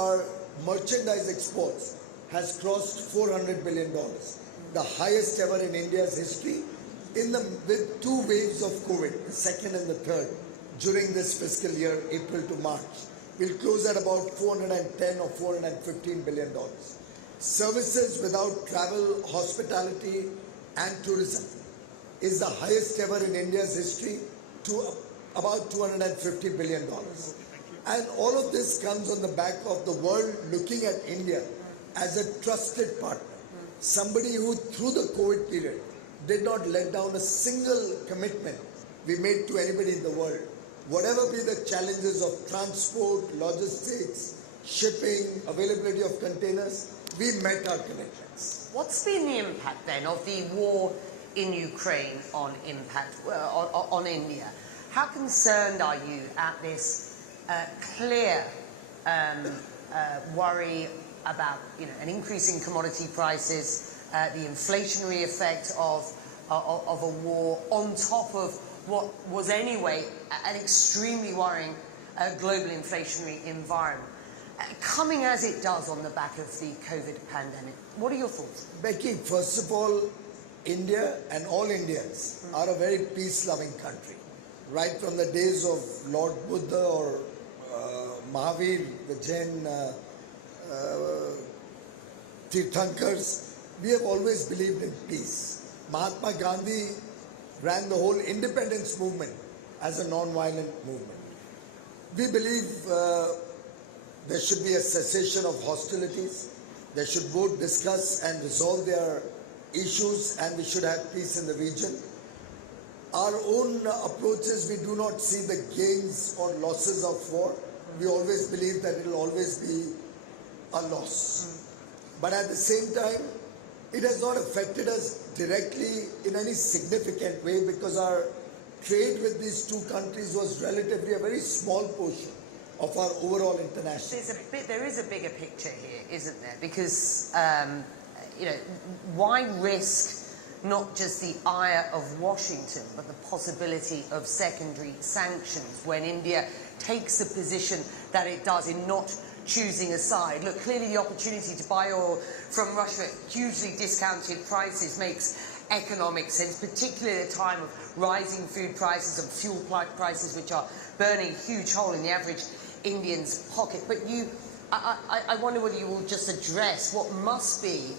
our merchandise exports has crossed $400 billion, the highest ever in India's history, with two waves of COVID, the second and the third, during this fiscal year, April to March. We'll close at about $410 or $415 billion. Services without travel, hospitality and tourism is the highest ever in India's history, to about $250 billion. And all of this comes on the back of the world looking at India as a trusted partner. Somebody who through the COVID period did not let down a single commitment we made to anybody in the world. Whatever be the challenges of transport, logistics, shipping, availability of containers, we met our commitments. What's been the impact then of the war in Ukraine on on India? How concerned are you at this clear worry about an increase in commodity prices, the inflationary effect of a war on top of what was anyway an extremely worrying global inflationary environment, coming as it does on the back of the COVID pandemic? What are your thoughts? Becky, first of all, India and all Indians are a very peace-loving country. Right from the days of Lord Buddha or Mahavir, the Jain Tirthankars, we have always believed in peace. Mahatma Gandhi ran the whole independence movement as a non-violent movement. We believe there should be a cessation of hostilities. They should both discuss and resolve their issues, and we should have peace in the region. Our own approaches, we do not see the gains or losses of war. We always believe that it will always be a loss. But at the same time, it has not affected us directly in any significant way, because our trade with these two countries was relatively a very small portion of our overall international. There is a bigger picture here, isn't there? Because why risk not just the ire of Washington, but the possibility of secondary sanctions when India takes the position that it does in not choosing a side? Look, clearly the opportunity to buy oil from Russia at hugely discounted prices makes economic sense, particularly at a time of rising food prices and fuel prices, which are burning a huge hole in the average Indian's pocket. But I wonder whether you will just address what must be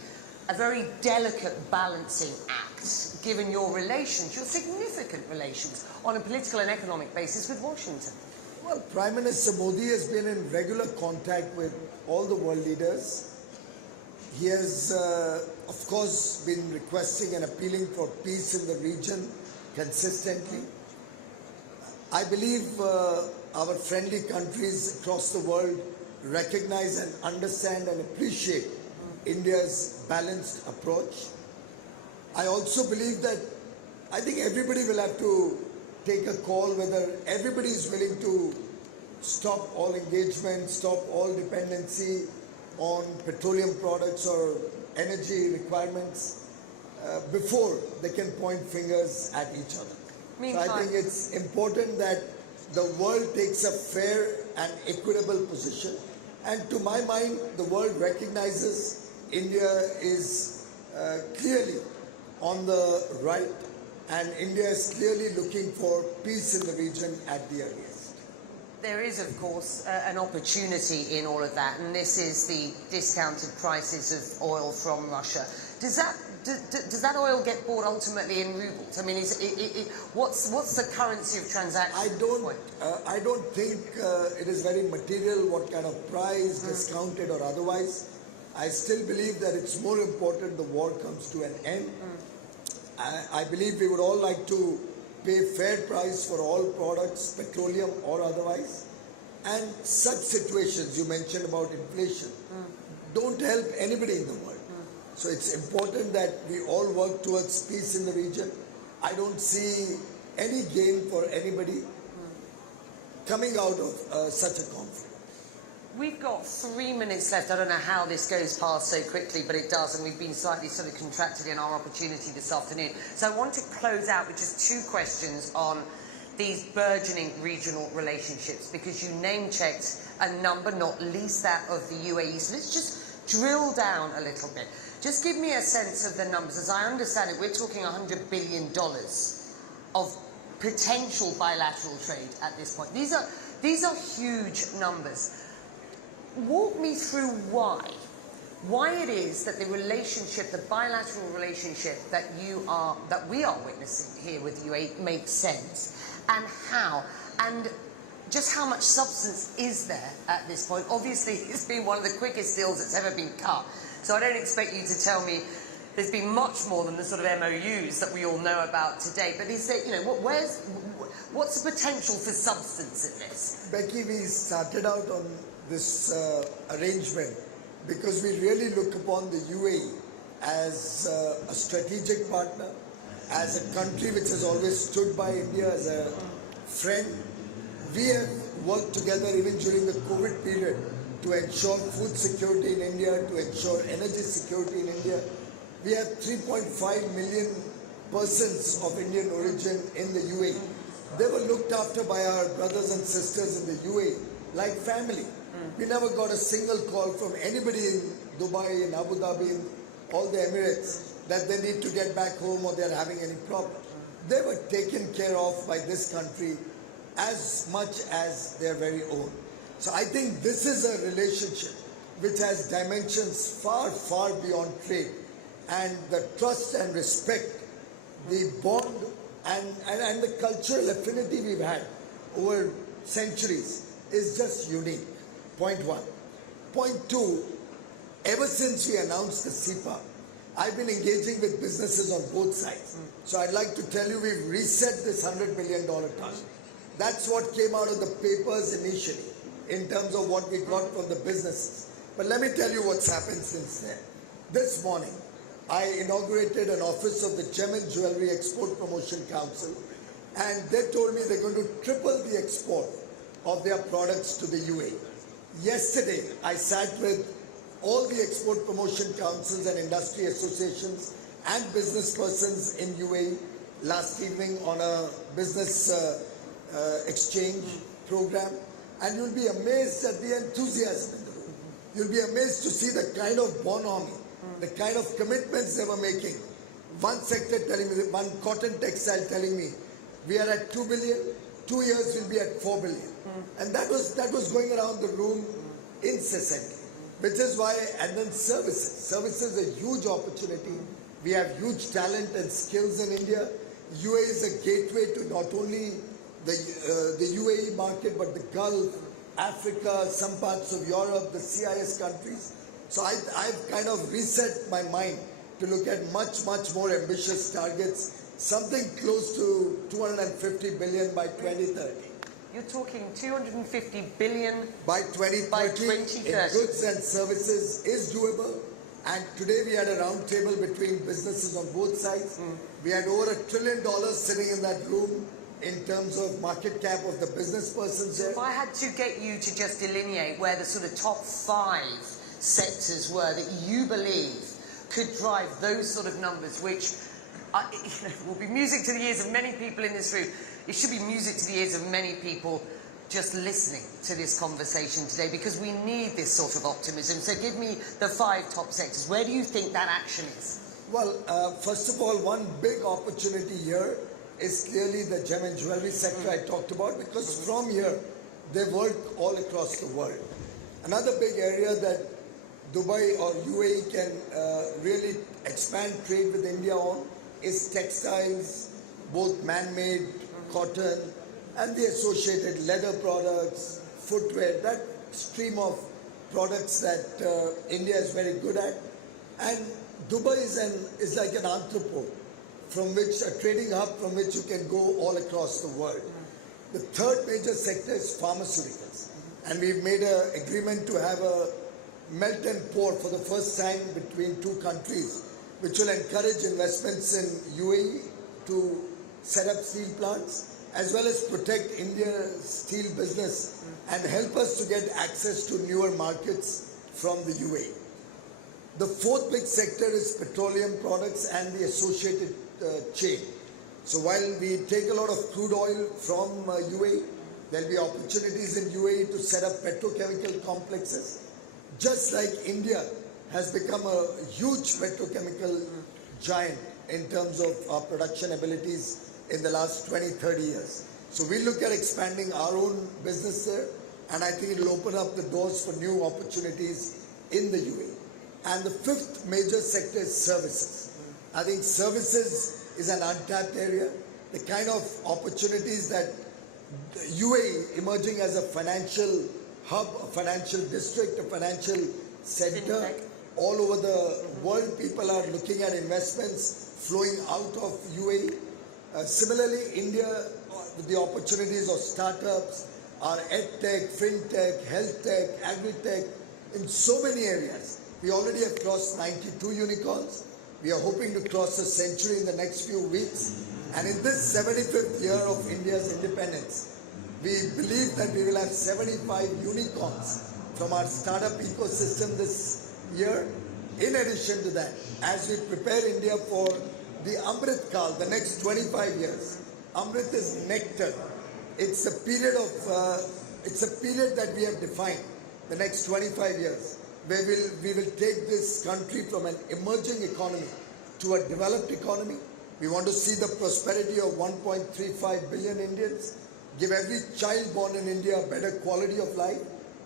a very delicate balancing act, given your relations, your significant relations, on a political and economic basis with Washington. Well, Prime Minister Modi has been in regular contact with all the world leaders. He has, of course, been requesting and appealing for peace in the region consistently. I believe our friendly countries across the world recognize and understand and appreciate India's balanced approach. I also believe that I think everybody will have to take a call whether everybody is willing to stop all engagement, stop all dependency on petroleum products or energy requirements before they can point fingers at each other. So I think it's important that the world takes a fair and equitable position. And to my mind, the world recognizes India is clearly on the right, and India is clearly looking for peace in the region at the earliest. There is, of course, an opportunity in all of that, and this is the discounted prices of oil from Russia. Does that oil get bought ultimately in rubles? I mean, what's the currency of transaction? I don't think it is very material what kind of price, discounted or otherwise. I still believe that it's more important the war comes to an end. I believe we would all like to pay fair price for all products, petroleum or otherwise. And such situations you mentioned about inflation don't help anybody in the world. So it's important that we all work towards peace in the region. I don't see any gain for anybody coming out of such a conflict. We've got 3 minutes left. I don't know how this goes past so quickly, but it does, and we've been slightly sort of contracted in our opportunity this afternoon. So I want to close out with just 2 questions on these burgeoning regional relationships? Because you name-checked a number, not least that of the UAE. So let's just drill down a little bit. Just give me a sense of the numbers. As I understand it, we're talking $100 billion of potential bilateral trade at this point. These are huge numbers. Walk me through why it is that the relationship, the bilateral relationship that we are witnessing here with the UAE makes sense, and how, and just how much substance is there at this point? Obviously, it's been one of the quickest deals that's ever been cut, so I don't expect you to tell me there's been much more than the sort of MOUs that we all know about today. But is there, what's the potential for substance in this? Becky, we started out on this arrangement because we really look upon the UAE as a strategic partner, as a country which has always stood by India as a friend. We have worked together even during the COVID period to ensure food security in India, to ensure energy security in India. We have 3.5 million persons of Indian origin in the UAE. They were looked after by our brothers and sisters in the UAE like family. We never got a single call from anybody in Dubai, in Abu Dhabi, in all the Emirates that they need to get back home or they're having any problem. They were taken care of by this country as much as their very own. So I think this is a relationship which has dimensions far, far beyond trade. And the trust and respect, the bond and the cultural affinity we've had over centuries is just unique. Point one. Point two, ever since we announced the CEPA, I've been engaging with businesses on both sides. So I'd like to tell you we've reset this $100 billion target. That's what came out of the papers initially in terms of what we got from the businesses. But let me tell you what's happened since then. This morning, I inaugurated an office of the Gem and Jewelry Export Promotion Council, and they told me they're going to triple the export of their products to the UAE. Yesterday, I sat with all the export promotion councils and industry associations and business persons in UAE last evening on a business exchange program, and you'll be amazed at the enthusiasm in the room. You'll be amazed to see the kind of bonhomie, the kind of commitments they were making. One sector telling me, one cotton textile telling me, we are at 2 billion, 2 years we'll be at 4 billion. And that was going around the room incessantly, which is why, and then services is a huge opportunity. We have huge talent and skills in India. UAE is a gateway to not only the UAE market, but the Gulf, Africa, some parts of Europe, the CIS countries. So I've kind of reset my mind to look at much, much more ambitious targets, something close to 250 billion by 2030. You're talking 250 billion by 2030 in goods and services is doable. And today we had a round table between businesses on both sides. We had over $1 trillion sitting in that room in terms of market cap of the business persons there. If I had to get you to just delineate where the sort of top 5 sectors were that you believe could drive those sort of numbers, which will be music to the ears of many people in this room. It should be music to the ears of many people just listening to this conversation today, because we need this sort of optimism. So give me the 5 top sectors. Where do you think that action is? Well, first of all, one big opportunity here is clearly the gem and jewelry sector I talked about, because from here they work all across the world. Another big area that Dubai or UAE can really expand trade with India on is textiles, both man-made, cotton, and the associated leather products, footwear, that stream of products that India is very good at. And Dubai is like an entrepot, from which a trading hub from which you can go all across the world. The third major sector is pharmaceuticals, and we've made an agreement to have a melt and pour for the first time between 2 countries, which will encourage investments in UAE to set up steel plants, as well as protect India's steel business and help us to get access to newer markets from the UAE. The fourth big sector is petroleum products and the associated chain. So while we take a lot of crude oil from UAE, there will be opportunities in UAE to set up petrochemical complexes. Just like India has become a huge petrochemical giant in terms of our production abilities in the last 20-30 years. So we look at expanding our own business there, and I think it will open up the doors for new opportunities in the UAE. And the fifth major sector is services. I think services is an untapped area. The kind of opportunities that UAE emerging as a financial hub, a financial district, a financial center, all over the world people are looking at investments flowing out of UAE. Similarly, India, with the opportunities of startups, our edtech, fintech, health tech, agri-tech, in so many areas. We already have crossed 92 unicorns. We are hoping to cross a century in the next few weeks. And in this 75th year of India's independence, we believe that we will have 75 unicorns from our startup ecosystem this year. In addition to that, as we prepare India for the Amrit Kal, the next 25 years, Amrit is nectar. It's a period that we have defined, the next 25 years, where we will take this country from an emerging economy to a developed economy. We want to see the prosperity of 1.35 billion Indians, give every child born in India a better quality of life,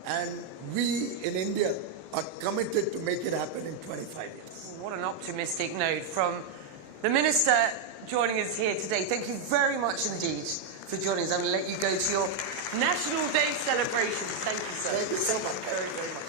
and we in India are committed to make it happen in 25 years. What an optimistic note from the Minister joining us here today. Thank you very much indeed for joining us. I'm going to let you go to your National Day celebrations. Thank you, sir. Thank you so much. Very, very much.